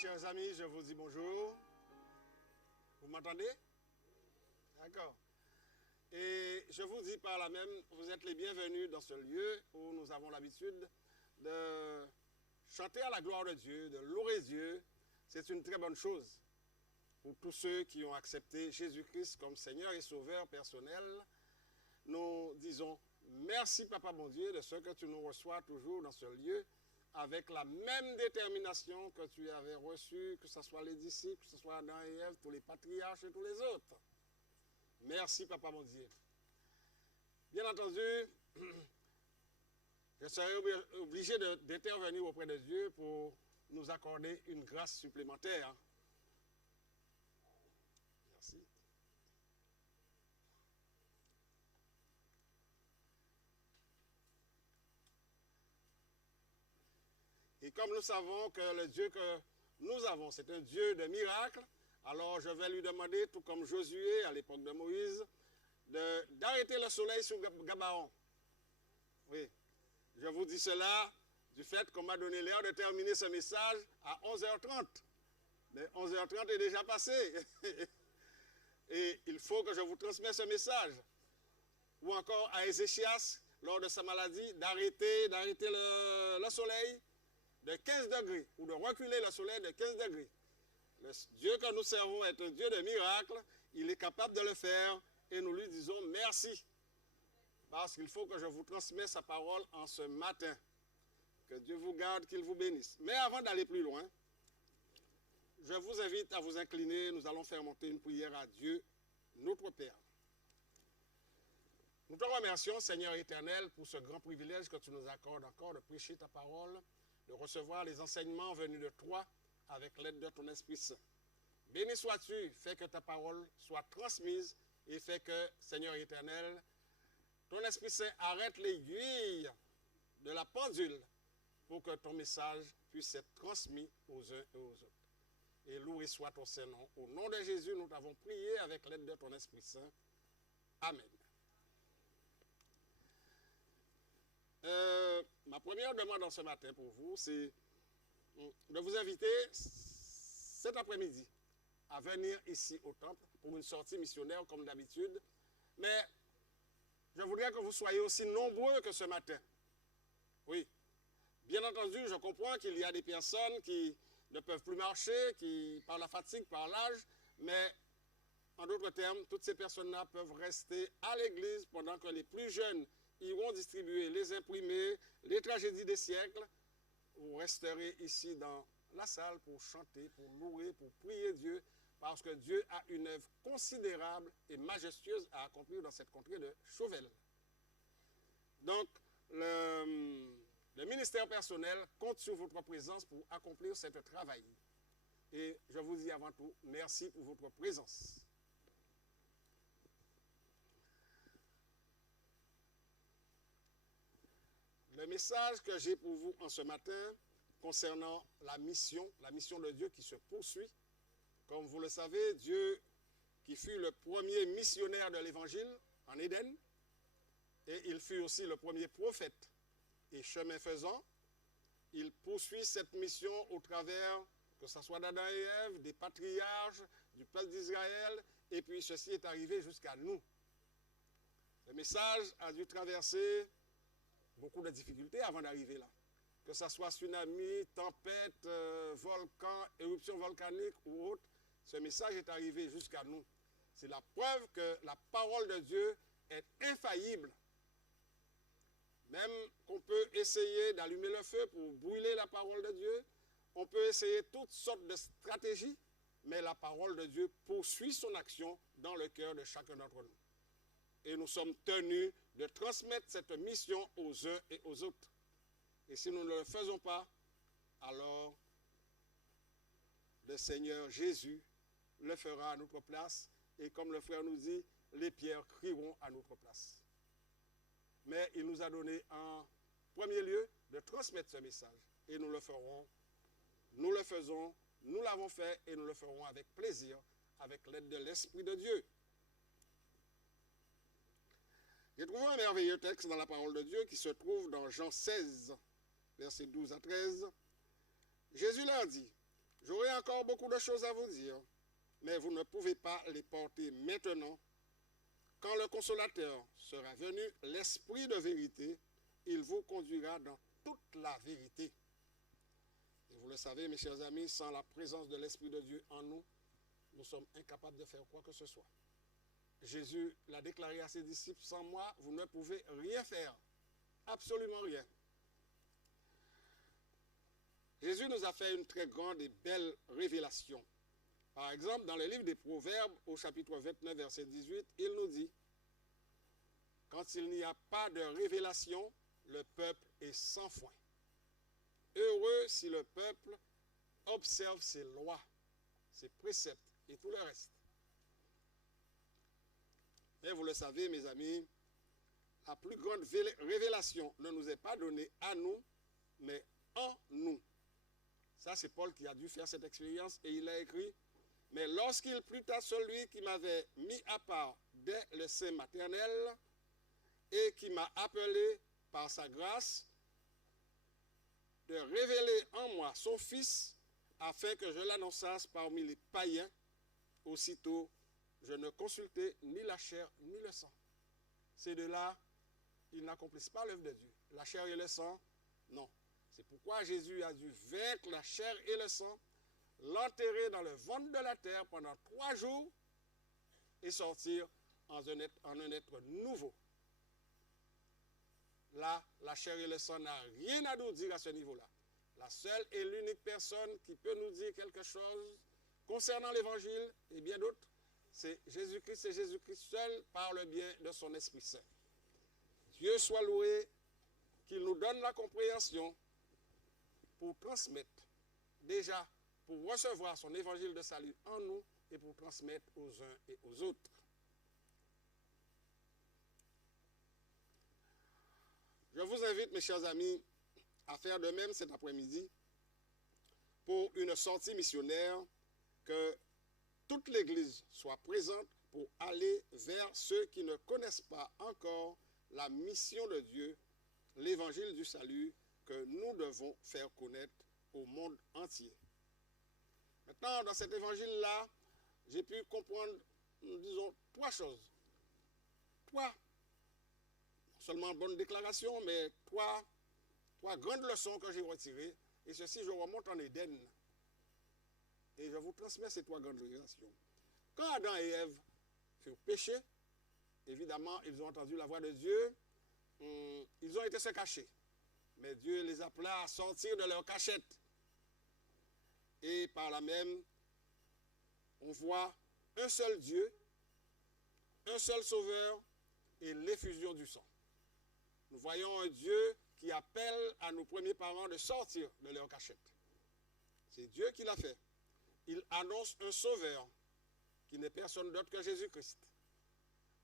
chers amis, je vous dis bonjour. Vous m'entendez? D'accord. Et je vous dis par là même, vous êtes les bienvenus dans ce lieu où nous avons l'habitude de chanter à la gloire de Dieu, de louer Dieu. C'est une très bonne chose pour tous ceux qui ont accepté Jésus-Christ comme Seigneur et Sauveur personnel. Nous disons merci, Papa bon Dieu, de ce que tu nous reçois toujours dans ce lieu avec la même détermination que tu avais reçue, que ce soit les disciples, que ce soit Adam et Ève, tous les patriarches et tous les autres. Merci, Papa mon Dieu. Bien entendu, je serai obligé d'intervenir auprès de Dieu pour nous accorder une grâce supplémentaire. Merci. Et comme nous savons que le Dieu que nous avons, c'est un Dieu de miracles, alors je vais lui demander, tout comme Josué à l'époque de Moïse, d'arrêter le soleil sur Gabaon. Oui, je vous dis cela du fait qu'on m'a donné l'heure de terminer ce message à 11h30. Mais 11h30 est déjà passé. Et il faut que je vous transmette ce message. Ou encore à Ézéchias, lors de sa maladie, d'arrêter le soleil de 15 degrés, ou de reculer le soleil de 15 degrés. Le Dieu que nous servons est un Dieu de miracles, il est capable de le faire, et nous lui disons merci. Parce qu'il faut que je vous transmette sa parole en ce matin. Que Dieu vous garde, qu'il vous bénisse. Mais avant d'aller plus loin, je vous invite à vous incliner, nous allons faire monter une prière à Dieu, notre Père. Nous te remercions, Seigneur éternel, pour ce grand privilège que tu nous accordes encore de prêcher ta parole, de recevoir les enseignements venus de toi avec l'aide de ton Esprit Saint. Béni sois-tu, fais que ta parole soit transmise et fais que, Seigneur éternel, ton Esprit Saint arrête l'aiguille de la pendule pour que ton message puisse être transmis aux uns et aux autres. Et loué soit ton Saint-Nom. Au nom de Jésus, nous t'avons prié avec l'aide de ton Esprit Saint. Amen. Ma première demande en ce matin pour vous, c'est de vous inviter cet après-midi à venir ici au temple pour une sortie missionnaire comme d'habitude. Mais je voudrais que vous soyez aussi nombreux que ce matin. Oui. Bien entendu, je comprends qu'il y a des personnes qui ne peuvent plus marcher, qui par la fatigue, par l'âge, mais en d'autres termes, toutes ces personnes-là peuvent rester à l'église pendant que les plus jeunes iront distribuer les imprimés, les tragédies des siècles. Vous resterez ici dans la salle pour chanter, pour louer, pour prier Dieu, parce que Dieu a une œuvre considérable et majestueuse à accomplir dans cette contrée de Chauvel. Donc, le ministère personnel compte sur votre présence pour accomplir ce travail. Et je vous dis avant tout, merci pour votre présence. Le message que j'ai pour vous en ce matin concernant la mission de Dieu qui se poursuit. Comme vous le savez, Dieu qui fut le premier missionnaire de l'Évangile en Éden, et il fut aussi le premier prophète. Et chemin faisant, il poursuit cette mission au travers, que ce soit d'Adam et Ève, des patriarches, du peuple d'Israël, et puis ceci est arrivé jusqu'à nous. Le message a dû traverser beaucoup de difficultés avant d'arriver là. Que ce soit tsunami, tempête, volcan, éruption volcanique ou autre, ce message est arrivé jusqu'à nous. C'est la preuve que la parole de Dieu est infaillible. Même qu'on peut essayer d'allumer le feu pour brûler la parole de Dieu, on peut essayer toutes sortes de stratégies, mais la parole de Dieu poursuit son action dans le cœur de chacun d'entre nous. Et nous sommes tenus de transmettre cette mission aux uns et aux autres. Et si nous ne le faisons pas, alors le Seigneur Jésus le fera à notre place. Et comme le frère nous dit, les pierres crieront à notre place. Mais il nous a donné en premier lieu de transmettre ce message. Et nous le ferons, nous le faisons, nous l'avons fait et nous le ferons avec plaisir, avec l'aide de l'Esprit de Dieu. J'ai trouvé un merveilleux texte dans la parole de Dieu qui se trouve dans Jean 16, versets 12 à 13. Jésus leur dit, « J'aurai encore beaucoup de choses à vous dire, mais vous ne pouvez pas les porter maintenant. Quand le consolateur sera venu, l'Esprit de vérité, il vous conduira dans toute la vérité. Et vous le savez, mes chers amis, sans la présence de l'Esprit de Dieu en nous, nous sommes incapables de faire quoi que ce soit. Jésus l'a déclaré à ses disciples, sans moi, vous ne pouvez rien faire. Absolument rien. Jésus nous a fait une très grande et belle révélation. Par exemple, dans le livre des Proverbes, au chapitre 29, verset 18, il nous dit, quand il n'y a pas de révélation, le peuple est sans foi. Heureux si le peuple observe ses lois, ses préceptes et tout le reste. Mais vous le savez, mes amis, la plus grande révélation ne nous est pas donnée à nous, mais en nous. Ça, c'est Paul qui a dû faire cette expérience et il a écrit, « Mais lorsqu'il plut à celui qui m'avait mis à part dès le sein maternel et qui m'a appelé par sa grâce, de révéler en moi son Fils, afin que je l'annonçasse parmi les païens, aussitôt je ne consultais ni la chair ni le sang. » Ces deux-là, ils n'accomplissent pas l'œuvre de Dieu. La chair et le sang, non. C'est pourquoi Jésus a dû vaincre la chair et le sang, l'enterrer dans le ventre de la terre pendant 3 jours et sortir en un être nouveau. Là, la chair et le sang n'a rien à nous dire à ce niveau-là. La seule et l'unique personne qui peut nous dire quelque chose concernant l'Évangile et bien d'autres, c'est Jésus-Christ et Jésus-Christ seul par le bien de son Esprit Saint. Dieu soit loué, qu'il nous donne la compréhension pour transmettre, déjà pour recevoir son évangile de salut en nous et pour transmettre aux uns et aux autres. Je vous invite, mes chers amis, à faire de même cet après-midi pour une sortie missionnaire, que toute l'Église soit présente pour aller vers ceux qui ne connaissent pas encore la mission de Dieu, l'évangile du salut que nous devons faire connaître au monde entier. Maintenant, dans cet évangile-là, j'ai pu comprendre, disons, 3 choses. 3, non seulement bonnes déclarations, mais 3 grandes leçons que j'ai retirées. Et ceci, je remonte en Éden. Et je vous transmets ces 3 grandes révélations. Quand Adam et Ève furent péchés, évidemment, ils ont entendu la voix de Dieu. Ils ont été se cacher. Mais Dieu les appela à sortir de leur cachette. Et par là même, on voit un seul Dieu, un seul Sauveur et l'effusion du sang. Nous voyons un Dieu qui appelle à nos premiers parents de sortir de leur cachette. C'est Dieu qui l'a fait. Il annonce un Sauveur qui n'est personne d'autre que Jésus-Christ,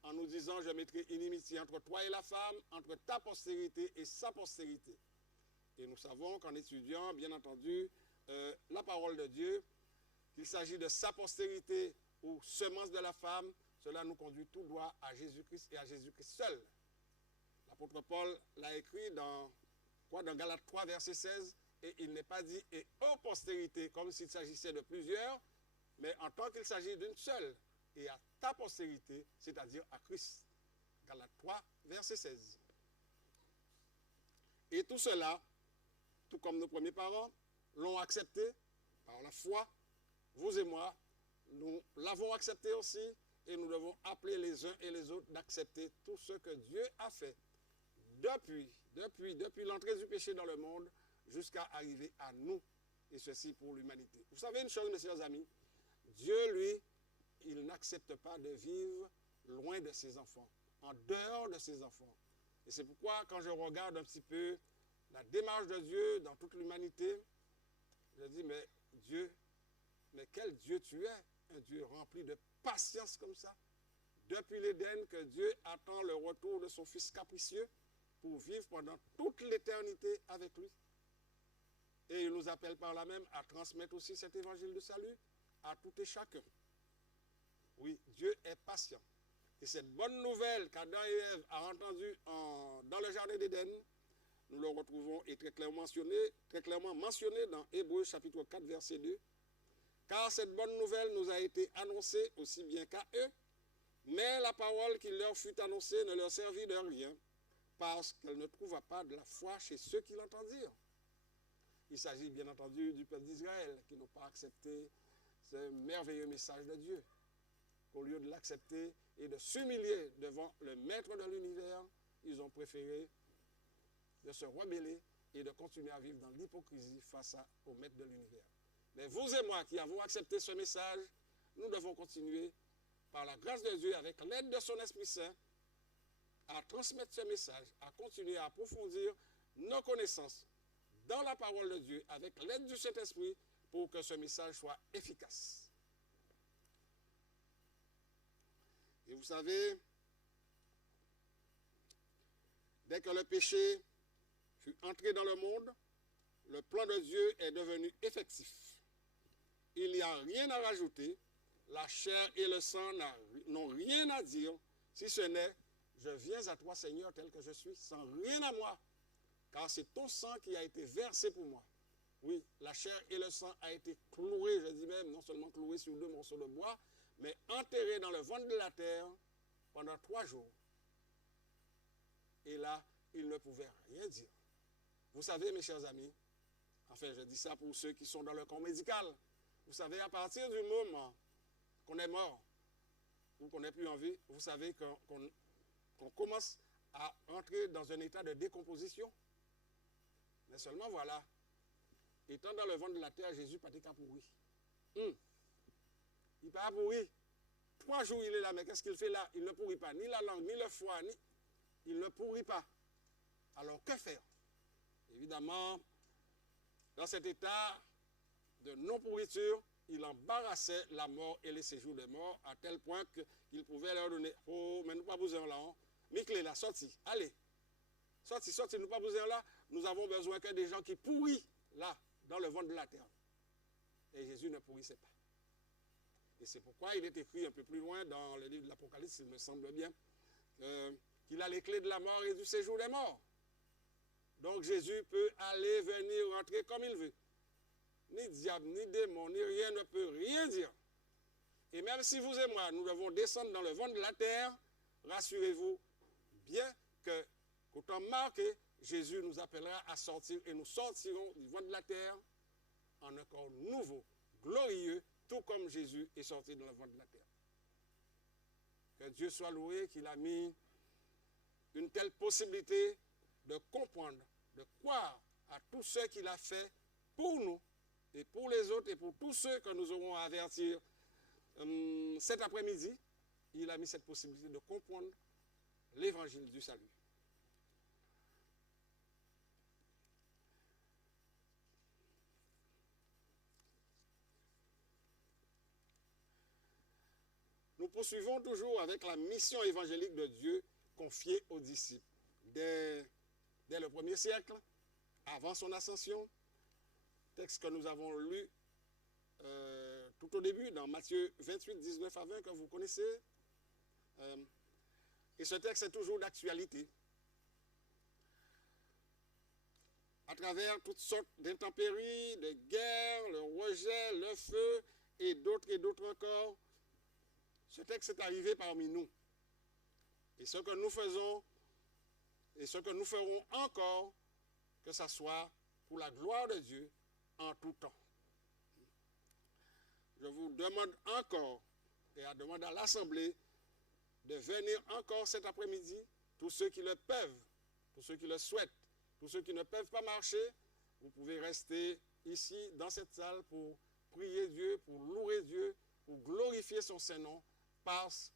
en nous disant, je mettrai inimitié entre toi et la femme, entre ta postérité et sa postérité. Et nous savons qu'en étudiant, bien entendu, la parole de Dieu, qu'il s'agit de sa postérité ou semence de la femme, cela nous conduit tout droit à Jésus-Christ et à Jésus-Christ seul. L'apôtre Paul l'a écrit dans Galates 3, verset 16, et il n'est pas dit « et aux postérités », comme s'il s'agissait de plusieurs, mais en tant qu'il s'agit d'une seule, et à ta postérité, c'est-à-dire à Christ. Galates 3, verset 16. Et tout cela, tout comme nos premiers parents, l'ont accepté par la foi. Vous et moi, nous l'avons accepté aussi, et nous devons appeler les uns et les autres d'accepter tout ce que Dieu a fait depuis l'entrée du péché dans le monde jusqu'à arriver à nous, et ceci pour l'humanité. Vous savez une chose, mes chers amis, Dieu, lui, il n'accepte pas de vivre loin de ses enfants, en dehors de ses enfants. Et c'est pourquoi, quand je regarde un petit peu la démarche de Dieu dans toute l'humanité, je dis, mais Dieu, mais quel Dieu tu es, un Dieu rempli de patience comme ça. Depuis l'Éden, que Dieu attend le retour de son Fils capricieux pour vivre pendant toute l'éternité avec lui. Et il nous appelle par là même à transmettre aussi cet évangile de salut à tout et chacun. Oui, Dieu est patient. Et cette bonne nouvelle qu'Adam et Ève ont entendue dans le jardin d'Éden, nous le retrouvons et très clairement mentionné dans Hébreux chapitre 4, verset 2. car cette bonne nouvelle nous a été annoncée aussi bien qu'à eux, mais la parole qui leur fut annoncée ne leur servit de rien, parce qu'elle ne trouva pas de la foi chez ceux qui l'entendirent. Il s'agit bien entendu du peuple d'Israël qui n'ont pas accepté ce merveilleux message de Dieu. Au lieu de l'accepter et de s'humilier devant le maître de l'univers, ils ont préféré de se rebeller et de continuer à vivre dans l'hypocrisie face au maître de l'univers. Mais vous et moi qui avons accepté ce message, nous devons continuer, par la grâce de Dieu, avec l'aide de son Esprit Saint, à transmettre ce message, à continuer à approfondir nos connaissances dans la parole de Dieu, avec l'aide du Saint-Esprit, pour que ce message soit efficace. Et vous savez, dès que le péché fut entré dans le monde, le plan de Dieu est devenu effectif. Il n'y a rien à rajouter, la chair et le sang n'ont rien à dire, si ce n'est « Je viens à toi, Seigneur, tel que je suis, sans rien à moi, car c'est ton sang qui a été versé pour moi. » Oui, la chair et le sang a été cloué, je dis même, non seulement cloué sur 2 morceaux de bois, mais enterré dans le ventre de la terre pendant 3 jours. Et là, il ne pouvait rien dire. Vous savez, mes chers amis, enfin, je dis ça pour ceux qui sont dans le corps médical, vous savez, à partir du moment qu'on est mort ou qu'on n'est plus en vie, vous savez qu'on commence à entrer dans un état de décomposition. Mais seulement voilà, étant dans le ventre de la terre, Jésus n'a pas pourri. Il n'a pas pourri. 3 jours il est là, mais qu'est-ce qu'il fait là? Il ne pourrit pas, ni la langue, ni le foie, il ne pourrit pas. Alors que faire? Évidemment, dans cet état de non-pourriture, il embarrassait la mort et les séjours des morts à tel point qu'il pouvait leur donner « Oh, mais nous pas besoin là, Micle là, sorti, allez, sorti, nous pas besoin là, nous avons besoin que des gens qui pourrissent là, dans le ventre de la terre. » Et Jésus ne pourrissait pas. Et c'est pourquoi il est écrit un peu plus loin dans le livre de l'Apocalypse, il me semble bien, qu'il a les clés de la mort et du séjour des morts. Donc Jésus peut aller, venir, rentrer comme il veut. Ni diable, ni démon, ni rien ne peut rien dire. Et même si vous et moi, nous devons descendre dans le ventre de la terre, rassurez-vous bien qu'au temps marqué, Jésus nous appellera à sortir et nous sortirons du ventre de la terre en un corps nouveau, glorieux, tout comme Jésus est sorti dans le ventre de la terre. Que Dieu soit loué qu'il a mis une telle possibilité de comprendre, de croire à tout ce qu'il a fait pour nous et pour les autres et pour tous ceux que nous aurons à avertir cet après-midi. Il a mis cette possibilité de comprendre l'évangile du salut. Nous poursuivons toujours avec la mission évangélique de Dieu confiée aux disciples. Dès le 1er siècle, avant son ascension, texte que nous avons lu tout au début dans Matthieu 28, 19 à 20 que vous connaissez. Et ce texte est toujours d'actualité. À travers toutes sortes d'intempéries, de guerres, le rejet, le feu et d'autres encore, ce texte est arrivé parmi nous. Et ce que nous faisons et ce que nous ferons encore, que ce soit pour la gloire de Dieu en tout temps. Je vous demande encore et à demander à l'Assemblée de venir encore cet après-midi, tous ceux qui le peuvent, tous ceux qui le souhaitent, tous ceux qui ne peuvent pas marcher, vous pouvez rester ici dans cette salle pour prier Dieu, pour louer Dieu, pour glorifier son Saint-Nom, parce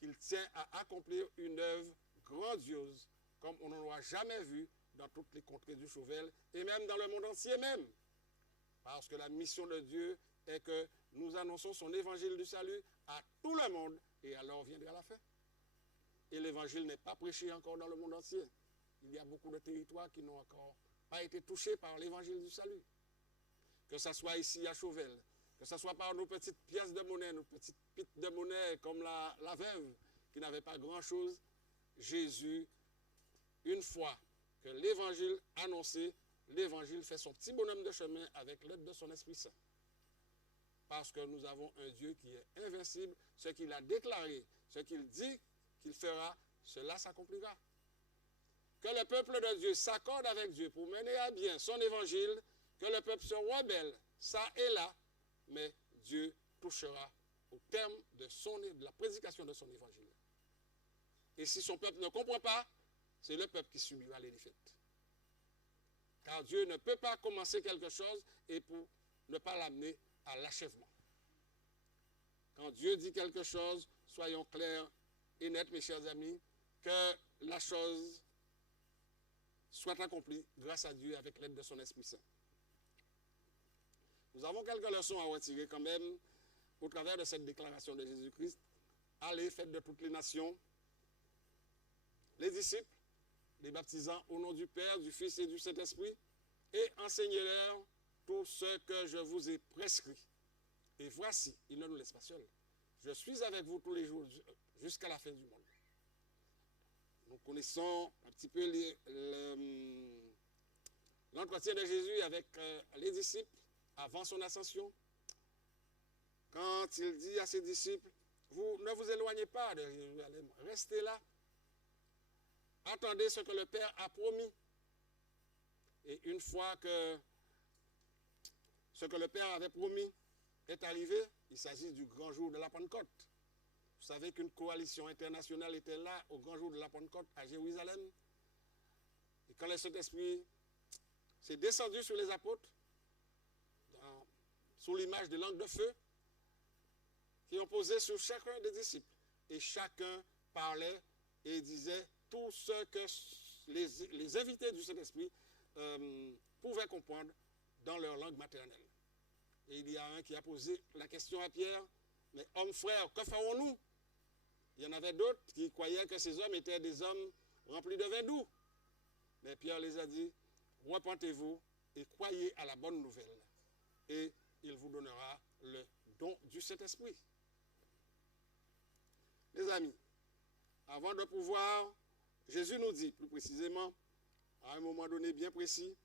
qu'il tient à accomplir une œuvre grandiose, comme on n'en aura jamais vu dans toutes les contrées du Chauvel, et même dans le monde entier même. Parce que la mission de Dieu est que nous annonçons son évangile du salut à tout le monde, et alors viendra la fin. Et l'évangile n'est pas prêché encore dans le monde entier. Il y a beaucoup de territoires qui n'ont encore pas été touchés par l'évangile du salut. Que ce soit ici à Chauvel, que ce soit par nos petites pièces de monnaie, nos petites pites de monnaie comme la veuve qui n'avait pas grand-chose, Jésus, une fois que l'évangile annoncé, l'évangile fait son petit bonhomme de chemin avec l'aide de son Esprit Saint. parce que nous avons un Dieu qui est invincible. Ce qu'il a déclaré, ce qu'il dit qu'il fera, cela s'accomplira. Que le peuple de Dieu s'accorde avec Dieu pour mener à bien son évangile, que le peuple se rebelle, ça et là, mais Dieu touchera au terme de la prédication de son évangile. Et si son peuple ne comprend pas, c'est le peuple qui subira les défaites. Car Dieu ne peut pas commencer quelque chose et pour ne pas l'amener à l'achèvement. Quand Dieu dit quelque chose, soyons clairs et nets, mes chers amis, que la chose soit accomplie grâce à Dieu avec l'aide de son Esprit Saint. Nous avons quelques leçons à retirer quand même au travers de cette déclaration de Jésus-Christ. Allez, faites de toutes les nations les disciples, les baptisant au nom du Père, du Fils et du Saint-Esprit, et enseignez-leur tout ce que je vous ai prescrit. Et voici, il ne nous laisse pas seuls. Je suis avec vous tous les jours jusqu'à la fin du monde. Nous connaissons un petit peu l'entretien de Jésus avec les disciples avant son ascension. Quand il dit à ses disciples, vous ne vous éloignez pas de Jérusalem, restez là. Attendez ce que le Père a promis. Et une fois que ce que le Père avait promis est arrivé, il s'agit du grand jour de la Pentecôte. Vous savez qu'une coalition internationale était là au grand jour de la Pentecôte à Jérusalem. Et quand le Saint-Esprit s'est descendu sur les apôtres, sous l'image des langues de feu, qui ont posé sur chacun des disciples. Et chacun parlait et disait tout ce que les invités du Saint-Esprit pouvaient comprendre dans leur langue maternelle. Et il y a un qui a posé la question à Pierre, mais homme frère, que ferons-nous? Il y en avait d'autres qui croyaient que ces hommes étaient des hommes remplis de vin doux. Mais Pierre les a dit, repentez-vous et croyez à la bonne nouvelle. Et il vous donnera le don du Saint-Esprit. Les amis, avant de pouvoir, Jésus nous dit, plus précisément, à un moment donné bien précis,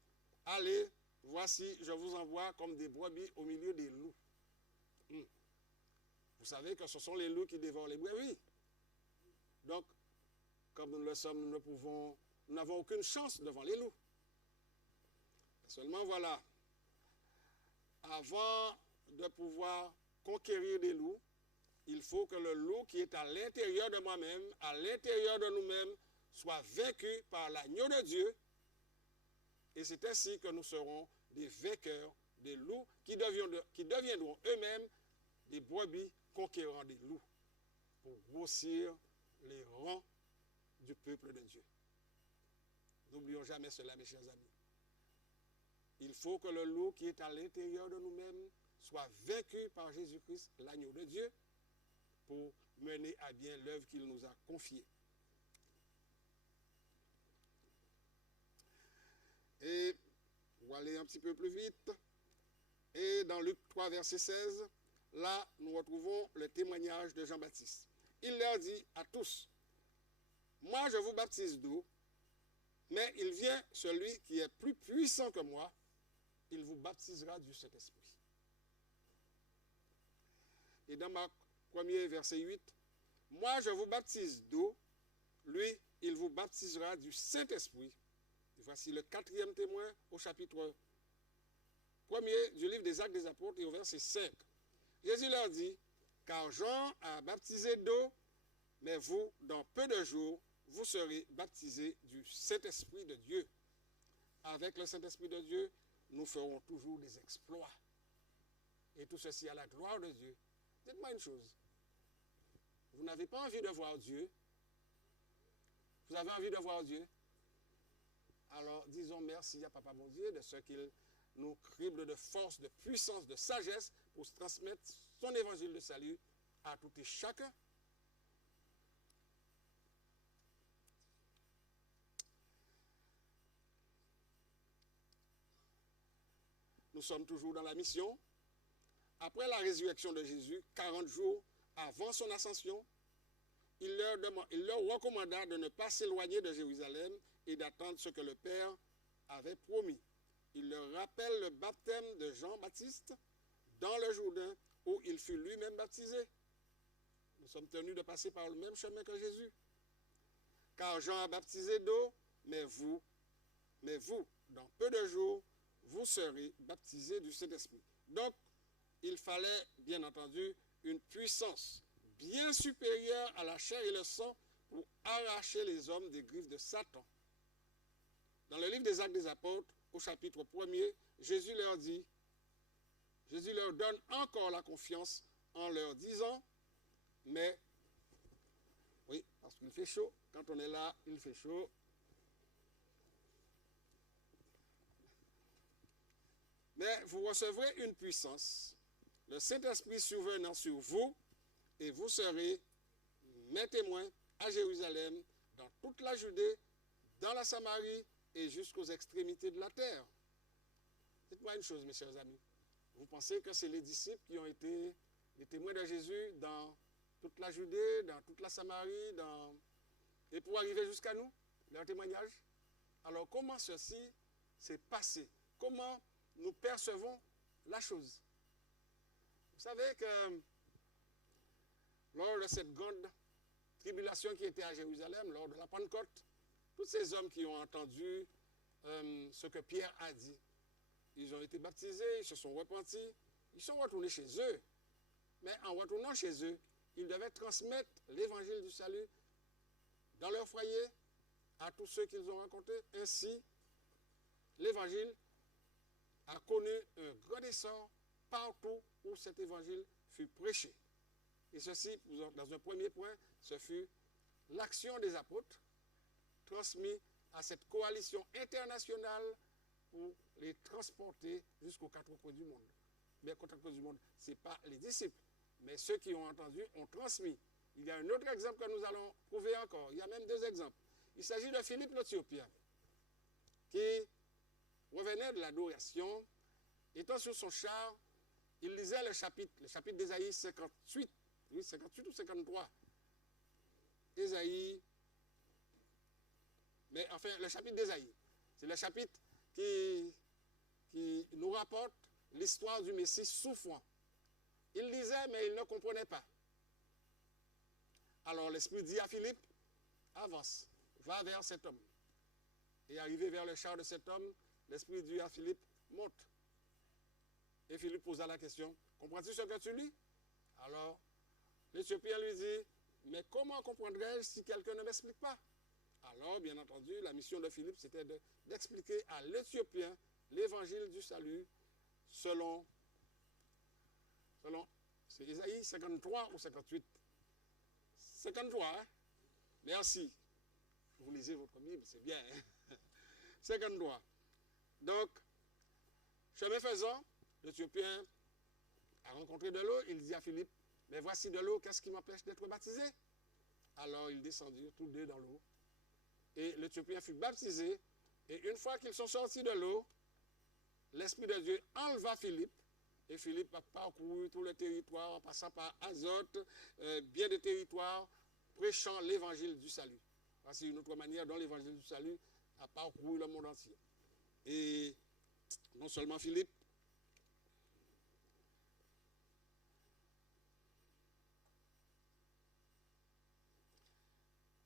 allez, voici, je vous envoie comme des brebis au milieu des loups. Vous savez que ce sont les loups qui dévorent les brebis. Donc, comme nous le sommes, nous n'avons aucune chance devant les loups. Seulement voilà, avant de pouvoir conquérir des loups, il faut que le loup qui est à l'intérieur de moi-même, à l'intérieur de nous-mêmes, soit vaincu par l'agneau de Dieu. Et c'est ainsi que nous serons des vainqueurs des loups qui deviendront eux-mêmes des brebis conquérant des loups pour grossir les rangs du peuple de Dieu. N'oublions jamais cela, mes chers amis. Il faut que le loup qui est à l'intérieur de nous-mêmes soit vaincu par Jésus-Christ, l'agneau de Dieu, pour mener à bien l'œuvre qu'il nous a confiée. Et on va aller un petit peu plus vite. Et dans Luc 3, verset 16, là, nous retrouvons le témoignage de Jean-Baptiste. Il leur dit à tous, moi je vous baptise d'eau, mais il vient celui qui est plus puissant que moi, il vous baptisera du Saint-Esprit. Et dans Marc 1er, verset 8, moi je vous baptise d'eau, lui, il vous baptisera du Saint-Esprit. Voici le 4e témoin au chapitre 1er du livre des Actes des Apôtres et au verset 5. Jésus leur dit, car Jean a baptisé d'eau, mais vous, dans peu de jours, vous serez baptisés du Saint-Esprit de Dieu. Avec le Saint-Esprit de Dieu, nous ferons toujours des exploits. Et tout ceci à la gloire de Dieu. Dites-moi une chose. Vous n'avez pas envie de voir Dieu? Vous avez envie de voir Dieu? Alors, disons merci à Papa bon Dieu de ce qu'il nous crible de force, de puissance, de sagesse pour transmettre son évangile de salut à tout et chacun. Nous sommes toujours dans la mission. Après la résurrection de Jésus, 40 jours avant son ascension, il leur recommanda de ne pas s'éloigner de Jérusalem et d'attendre ce que le Père avait promis. Il leur rappelle le baptême de Jean-Baptiste dans le Jourdain, où il fut lui-même baptisé. Nous sommes tenus de passer par le même chemin que Jésus. Car Jean a baptisé d'eau, mais vous, dans peu de jours, vous serez baptisés du Saint-Esprit. Donc, il fallait, bien entendu, une puissance bien supérieure à la chair et le sang pour arracher les hommes des griffes de Satan. Dans le livre des Actes des Apôtres, au chapitre 1er, Jésus leur donne encore la confiance en leur disant, mais, oui, parce qu'il fait chaud, quand on est là, il fait chaud. Mais vous recevrez une puissance, le Saint-Esprit survenant sur vous, et vous serez mes témoins à Jérusalem, dans toute la Judée, dans la Samarie et jusqu'aux extrémités de la terre. Dites-moi une chose, mes chers amis. Vous pensez que c'est les disciples qui ont été les témoins de Jésus dans toute la Judée, dans toute la Samarie, et pour arriver jusqu'à nous, leur témoignage? Alors, comment ceci s'est passé? Comment nous percevons la chose? Vous savez que lors de cette grande tribulation qui était à Jérusalem, lors de la Pentecôte, tous ces hommes qui ont entendu ce que Pierre a dit, ils ont été baptisés, ils se sont repentis, ils sont retournés chez eux. Mais en retournant chez eux, ils devaient transmettre l'évangile du salut dans leur foyer à tous ceux qu'ils ont rencontrés. Ainsi, l'évangile a connu un grand essor partout où cet évangile fut prêché. Et ceci, dans un premier point, ce fut l'action des apôtres transmis à cette coalition internationale pour les transporter jusqu'aux quatre coins du monde. Mais aux quatre coins du monde, ce n'est pas les disciples, mais ceux qui ont entendu ont transmis. Il y a un autre exemple que nous allons prouver encore. Il y a même deux exemples. Il s'agit de Philippe l'Éthiopien, qui revenait de l'adoration. Étant sur son char, il lisait le chapitre d'Ésaïe 58, oui, 58 ou 53. Ésaïe, mais enfin, le chapitre d'Ésaïe, c'est le chapitre qui nous rapporte l'histoire du Messie souffrant. Il lisait, mais il ne comprenait pas. Alors l'Esprit dit à Philippe, avance, va vers cet homme. Et arrivé vers le char de cet homme, l'Esprit dit à Philippe, monte. Et Philippe posa la question, comprends-tu ce que tu lis? Alors, l'Éthiopien lui dit, mais comment comprendrais-je si quelqu'un ne m'explique pas? Alors, bien entendu, la mission de Philippe, c'était d'expliquer à l'Éthiopien l'évangile du salut selon c'est Ésaïe 53 ou 58? 53, hein? Merci. Vous lisez votre Bible, c'est bien. Hein? 53. Donc, chemin faisant, l'Éthiopien a rencontré de l'eau. Il dit à Philippe, mais voici de l'eau, qu'est-ce qui m'empêche d'être baptisé? Alors, ils descendirent tous deux dans l'eau. Et l'Éthiopien fut baptisé. Et une fois qu'ils sont sortis de l'eau, l'Esprit de Dieu enleva Philippe. Et Philippe a parcouru tout le territoire en passant par Azote, bien des territoires, prêchant l'évangile du salut. Voici une autre manière dont l'évangile du salut a parcouru le monde entier. Et non seulement Philippe,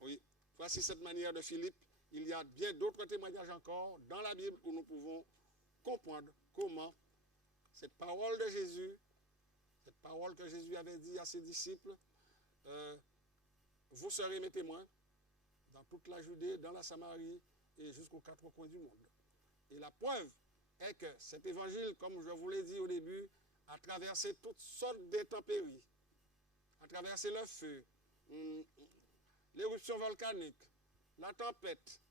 oui, voici cette manière de Philippe. Il y a bien d'autres témoignages encore dans la Bible où nous pouvons comprendre comment cette parole de Jésus, cette parole que Jésus avait dit à ses disciples, vous serez mes témoins dans toute la Judée, dans la Samarie et jusqu'aux quatre coins du monde. Et la preuve est que cet évangile, comme je vous l'ai dit au début, a traversé toutes sortes d'intempéries, a traversé le feu, l'éruption volcanique, la tempête,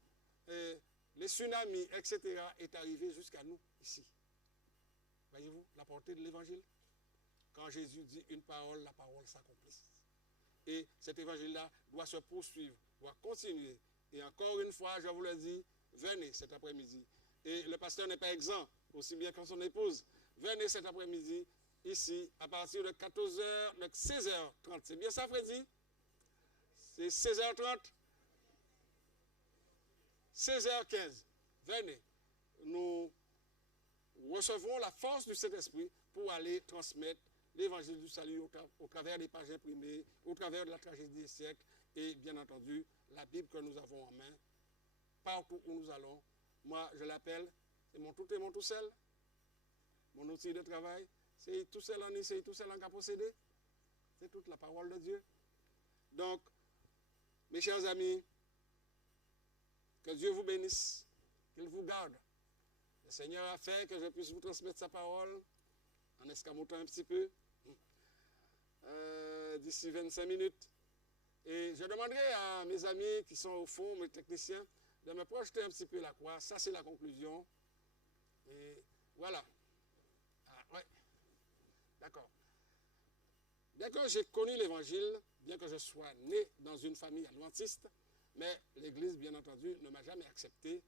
les tsunamis, etc., est arrivé jusqu'à nous, ici. Voyez-vous la portée de l'évangile? Quand Jésus dit une parole, la parole s'accomplit. Et cet évangile-là doit se poursuivre, doit continuer. Et encore une fois, je vous le dis, venez cet après-midi. Et le pasteur n'est pas exempt, aussi bien que son épouse. Venez cet après-midi, ici, à partir de 14h, de 16h30. C'est bien ça, Freddy? C'est 16h30? 16h15. Venez. Nous recevrons la force du Saint-Esprit pour aller transmettre l'évangile du salut au travers des pages imprimées, au travers de la tragédie des siècles et bien entendu la Bible que nous avons en main. Partout où nous allons, moi je l'appelle, c'est mon tout et mon tout seul, mon outil de travail, c'est tout seul en y, c'est tout seul en qu'à posséder. C'est toute la parole de Dieu. Donc, mes chers amis, que Dieu vous bénisse, qu'il vous garde. Le Seigneur a fait que je puisse vous transmettre sa parole en escamotant un petit peu, d'ici 25 minutes. Et je demanderai à mes amis qui sont au fond, mes techniciens, de me projeter un petit peu la croix. Ça, c'est la conclusion. Et voilà. Ah, ouais. D'accord. Bien que j'ai connu l'Évangile, bien que je sois né dans une famille adventiste, mais l'Église, bien entendu, ne m'a jamais accepté.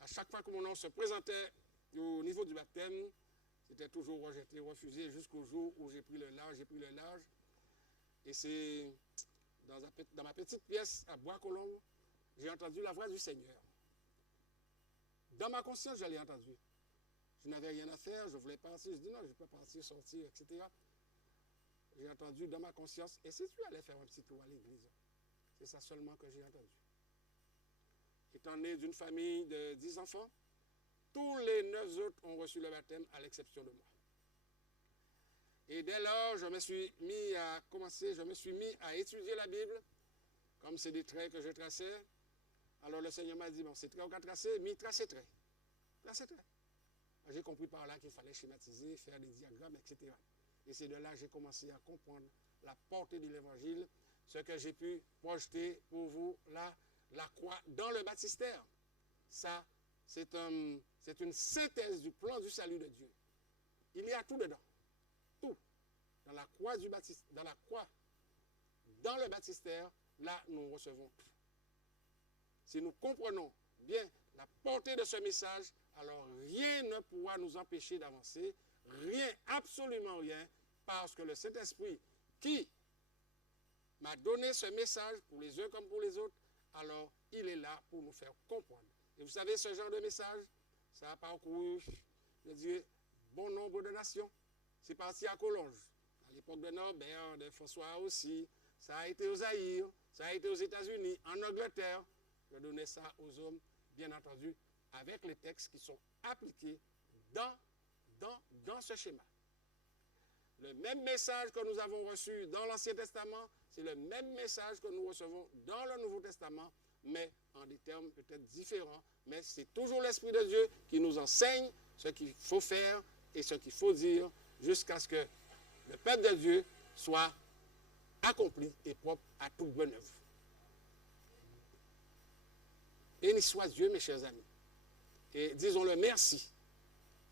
À chaque fois que mon nom se présentait au niveau du baptême, c'était toujours rejeté, refusé, jusqu'au jour où j'ai pris le large. Et c'est dans ma petite pièce à Bois-Colombes, j'ai entendu la voix du Seigneur. Dans ma conscience, je l'ai entendu. Je n'avais rien à faire, je voulais partir. Je dis non, je ne peux pas partir, sortir, etc. J'ai entendu dans ma conscience, et si tu allais faire un petit tour à l'église, c'est ça seulement que j'ai entendu. Étant né d'une famille de 10 enfants, tous les 9 autres ont reçu le baptême à l'exception de moi. Et dès lors, je me suis mis à étudier la Bible, comme c'est des traits que je traçais. Alors le Seigneur m'a dit, bon, c'est traits qu'on a tracé, mais tracez traits. Tracez traits. J'ai compris par là qu'il fallait schématiser, faire des diagrammes, etc. Et c'est de là que j'ai commencé à comprendre la portée de l'Évangile, ce que j'ai pu projeter pour vous, là, la croix dans le baptistère. Ça, c'est une synthèse du plan du salut de Dieu. Il y a tout dedans. Tout. Dans la croix du baptistère, dans le baptistère, là, nous recevons tout. Si nous comprenons bien la portée de ce message, alors rien ne pourra nous empêcher d'avancer. Rien, absolument rien, parce que le Saint-Esprit qui m'a donné ce message pour les uns comme pour les autres, alors il est là pour nous faire comprendre. Et vous savez, ce genre de message, ça a parcouru, je dirais, bon nombre de nations. C'est parti à Collonges, à l'époque de Norbert, de François aussi. Ça a été aux Zaïre, ça a été aux États-Unis, en Angleterre. Je donnais ça aux hommes, bien entendu, avec les textes qui sont appliqués dans ce schéma. Le même message que nous avons reçu dans l'Ancien Testament, c'est le même message que nous recevons dans le Nouveau Testament, mais en des termes peut-être différents. Mais c'est toujours l'Esprit de Dieu qui nous enseigne ce qu'il faut faire et ce qu'il faut dire jusqu'à ce que le peuple de Dieu soit accompli et propre à toute bonne œuvre. Béni soit Dieu, mes chers amis. Et disons-le merci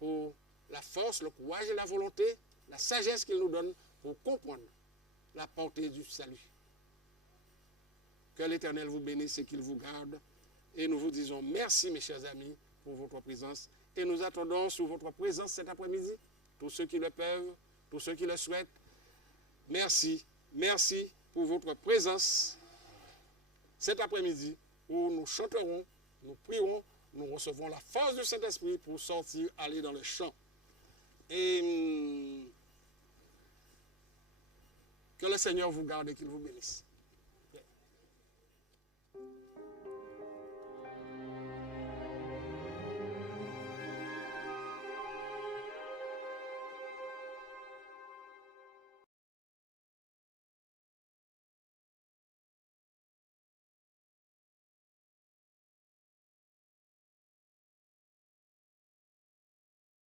pour la force, le courage et la volonté, la sagesse qu'il nous donne pour comprendre la portée du salut. Que l'Éternel vous bénisse et qu'il vous garde. Et nous vous disons merci, mes chers amis, pour votre présence. Et nous attendons sous votre présence cet après-midi, tous ceux qui le peuvent, tous ceux qui le souhaitent. Merci, merci pour votre présence cet après-midi où nous chanterons, nous prierons, nous recevrons la force du Saint-Esprit pour sortir, aller dans le champ. Et que le Seigneur vous garde et qu'il vous bénisse.